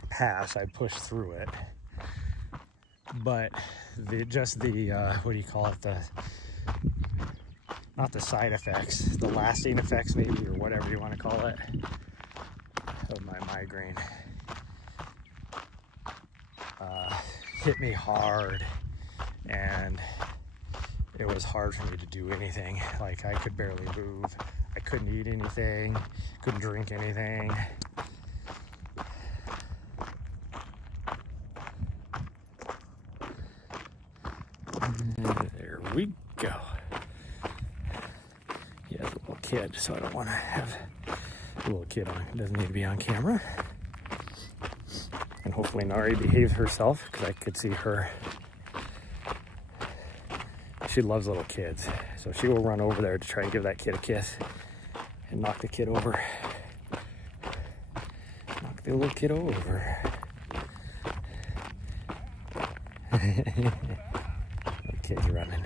passed. I pushed through it. But what do you call it? Not the side effects, the lasting effects maybe, or whatever you want to call it, of my migraine. Hit me hard, and it was hard for me to do anything. Like I could barely move. I couldn't eat anything, couldn't drink anything. And there we go. He has a little kid, so I don't want to have a little kid on. It doesn't need to be on camera. And hopefully Nahri behaves herself, because I could see her. She loves little kids, so she will run over there to try and give that kid a kiss and knock the kid over. Knock the little kid over. The kid's running.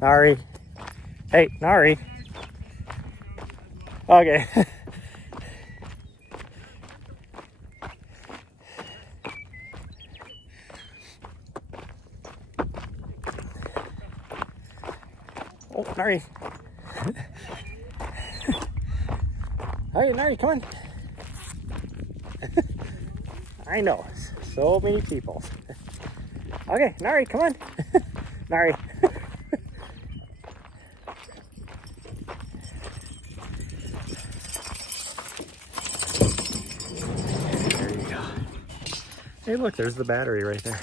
Nahri. Hey, Nahri. Okay. Oh, Nahri. Alright, Nahri, come on. I know, so many people. Okay, Nahri, come on. Nahri. Hey, look, there's the battery right there.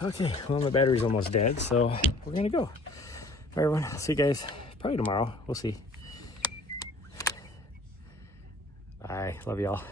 Okay, well, the battery's almost dead, so we're gonna go. All right, everyone, see you guys probably tomorrow. We'll see. Bye, love y'all.